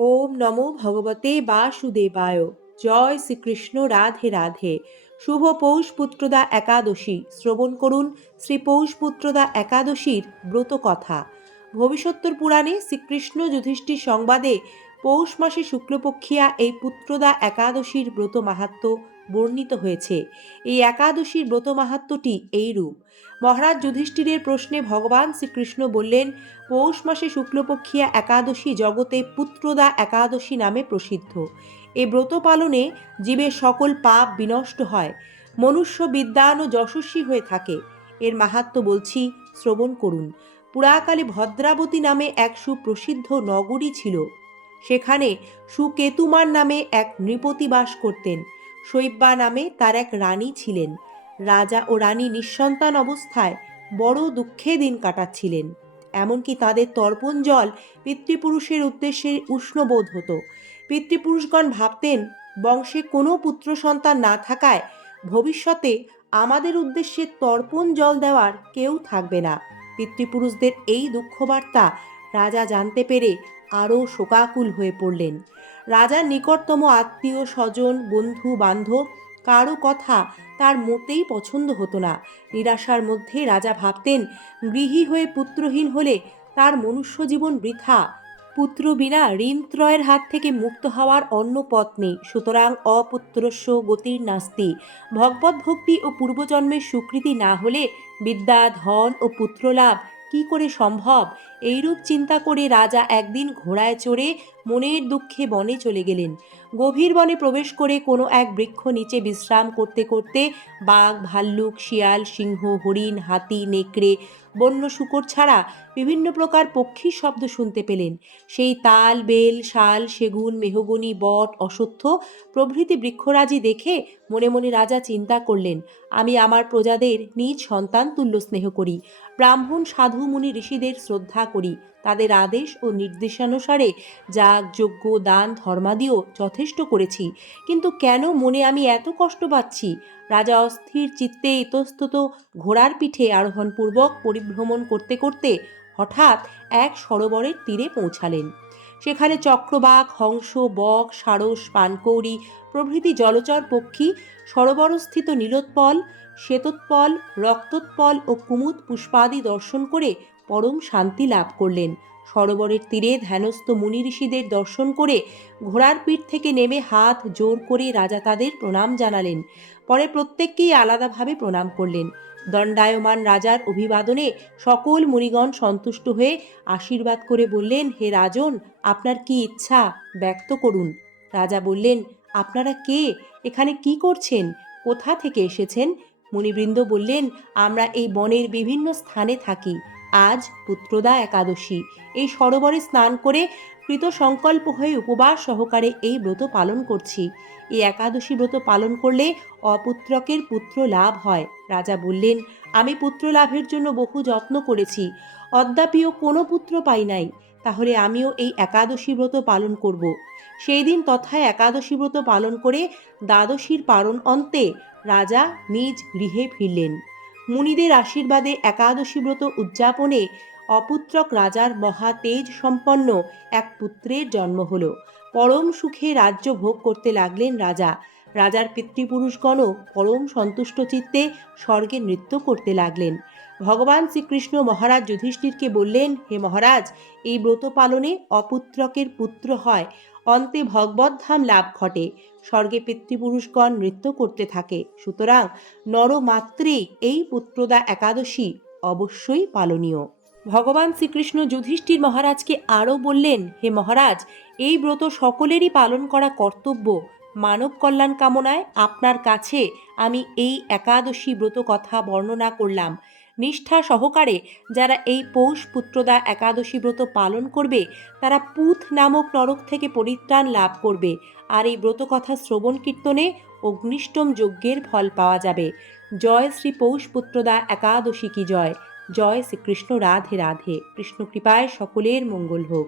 ওম নমো ভগবতে বাসুদেবায়। জয় শ্রীকৃষ্ণ। রাধে রাধে। শুভ পৌষ পুত্রদা একাদশী শ্রবণ করুন শ্রী পৌষ পুত্রদা একাদশীর ব্রত কথা। ভবিষ্যত্তর পুরাণে শ্রীকৃষ্ণ যুধিষ্ঠির সংবাদে পৌষ মাসে শুক্লপক্ষিয়া এই পুত্রদা একাদশীর ব্রত মাহাত্ম্য বর্ণিত হয়েছে। এই একাদশীর ব্রত মাহাত্ম্যটি এইরূপ। মহারাজ যুধিষ্ঠিরের প্রশ্নে ভগবান শ্রীকৃষ্ণ বললেন, পৌষ মাসে শুক্লপক্ষিয়া একাদশী জগতে পুত্রদা একাদশী নামে প্রসিদ্ধ। এ ব্রত পালনে জীবের সকল পাপ বিনষ্ট হয়, মনুষ্য বিদ্বান ও যশস্বী হয়ে থাকে। এর মাহাত্ম্য বলছি, শ্রবণ করুন। পুরাকালে ভদ্রাবতী নামে এক সুপ্রসিদ্ধ নগরী ছিল। সেখানে সুকেতুমার নামে এক নৃপতি বাস করতেন। শৈব্যা নামে তার এক রানী ছিলেন। রাজা ও রানী নিঃসন্তান অবস্থায় বড় দুঃখে দিন কাটাচ্ছিলেন। এমনকি তাদের তর্পণ জল পিতৃপুরুষের উদ্দেশ্যে উষ্ণবোধ হতো। পিতৃপুরুষগণ ভাবতেন, বংশে কোনো পুত্র সন্তান না থাকায় ভবিষ্যতে আমাদের উদ্দেশ্যে তর্পণ জল দেওয়ার কেউ থাকবে না। পিতৃপুরুষদের এই দুঃখবার্তা রাজা জানতে পেরে আরও শোকাকুল হয়ে পড়লেন। রাজার নিকটতম আত্মীয় স্বজন বন্ধু বান্ধব কারো কথা তার মোটেই পছন্দ হতো না। নিরাশার মধ্যে রাজা ভাবতেন, গৃহী হয়ে পুত্রহীন হলে তার মনুষ্য জীবন বৃথা। পুত্র বিনা ঋণত্রয়ের হাত থেকে মুক্ত হওয়ার অন্য পথ নেই। সুতরাং অপুত্রস্য গতির নাস্তি। ভগবত ভক্তি ও পূর্বজন্মের স্বীকৃতি না হলে বিদ্যা ধন ও পুত্রলাভ কি করে সম্ভব? এইরূপ চিন্তা করে রাজা একদিন ঘোড়ায় চড়ে মনের দুঃখে বনে চলে গেলেন। গভীর বনে প্রবেশ করে কোনো এক বৃক্ষ নিচে বিশ্রাম করতে করতে বাঘ ভাল্লুক শিয়াল সিংহ হরিণ হাতি নেকড়ে বন্য শূকর ছাড়া বিভিন্ন প্রকার পক্ষীর শব্দ শুনতে পেলেন। সেই তাল বেল শাল সেগুন মেহগনি বট অশ্বত্থ প্রভৃতি বৃক্ষরাজি দেখে মনে মনে রাজা চিন্তা করলেন, আমি আমার প্রজাদের নিজ সন্তান তুল্য স্নেহ করি। ব্রাহ্মণ সাধু মুনি ঋষিদের শ্রদ্ধা করি। তাদের আদেশ ও নির্দেশানুসারে যাগ যজ্ঞ দান ধর্মাদিও যথেষ্ট করেছি। কিন্তু কেন মনে আমি এত কষ্ট পাচ্ছি? রাজা অস্থির চিত্তে ইতস্তত ঘোড়ার পিঠে আরোহণপূর্বক পরিভ্রমণ করতে করতে হঠাৎ এক সরোবরের তীরে পৌঁছালেন। সেখানে চক্রবাক হংস বক সারস পানকৌড়ি প্রভৃতি জলচর পক্ষী সরোবরস্থিত নীলোৎপল শ্বেতোৎপল রক্তোৎপল ও কুমুদ পুষ্পাদি দর্শন করে পরম শান্তি লাভ করলেন। সরোবরের তীরে ধ্যানস্থ মুনি ঋষিদের দর্শন করে ঘোড়ার পিঠ থেকে নেমে হাত জোর করে রাজা তাদের প্রণাম জানালেন। পরে প্রত্যেককেই আলাদাভাবে প্রণাম করলেন। দণ্ডায়মান রাজার অভিবাদনে সকল মুনিগণ সন্তুষ্ট হয়ে আশীর্বাদ করে বললেন, হে রাজন, আপনার কি ইচ্ছা ব্যক্ত করুন। রাজা বললেন, আপনারা কে? এখানে কি করছেন? কোথা থেকে এসেছেন? মুনিবৃন্দ বললেন, আমরা এই বনের বিভিন্ন স্থানে থাকি। আজ পুত্রদা একাদশী। এই সরোবরে স্নান করে কৃত সংকল্প হয়ে উপবাস সহকারে এই ব্রত পালন করছি। এই একাদশী ব্রত পালন করলে অপুত্রকের পুত্র লাভ হয়। রাজা বললেন, আমি পুত্র লাভের জন্য বহু যত্ন করেছি, অদ্যাপিও কোনো পুত্র পাই নাই। তাহলে আমিও এই একাদশী ব্রত পালন করব। সেই দিন তথায় একাদশী ব্রত পালন করে দ্বাদশীর পারণ অন্তে রাজা নিজ গৃহে ফিরলেন। মুনিদের আশীর্বাদে একাদশী ব্রত উদযাপনে অপুত্রক রাজার মহা তেজ সম্পন্ন এক পুত্রের জন্ম হল। পরম সুখে রাজ্য ভোগ করতে লাগলেন রাজা। রাজার পিতৃপুরুষগণও পরম সন্তুষ্ট চিত্তে স্বর্গে নৃত্য করতে লাগলেন। ভগবান শ্রীকৃষ্ণ মহারাজ যুধিষ্ঠিরকে বললেন, হে মহারাজ, এই ব্রত পালনে অপুত্রকের পুত্র হয়, অন্তে ভগবদ্ধাম লাভ ঘটে। স্বর্গে পিতৃপুরুষগণ নৃত্য করতে থাকে। সুতরাং নরমাত্রে এই পুত্রদা একাদশী অবশ্যই পালনীয়। ভগবান শ্রীকৃষ্ণ যুধিষ্ঠির মহারাজকে আরও বললেন, হে মহারাজ, এই ব্রত সকলেরই পালন করা কর্তব্য। মানব কল্যাণ কামনায় আপনার কাছে আমি এই একাদশী ব্রত কথা বর্ণনা করলাম। নিষ্ঠা সহকারে যারা এই পৌষ পুত্রদা একাদশী ব্রত পালন করবে তারা পুথ নামক নরক থেকে পরিত্রাণ লাভ করবে। আর এই ব্রত কথা শ্রবণ কীর্তনে অগ্নিষ্টম যজ্ঞের ফল পাওয়া যাবে। জয় শ্রী পৌষ পুত্রদা একাদশী কি জয়। জয় শ্রীকৃষ্ণ। রাধে রাধে। কৃষ্ণ কৃপায় সকলের মঙ্গল হোক।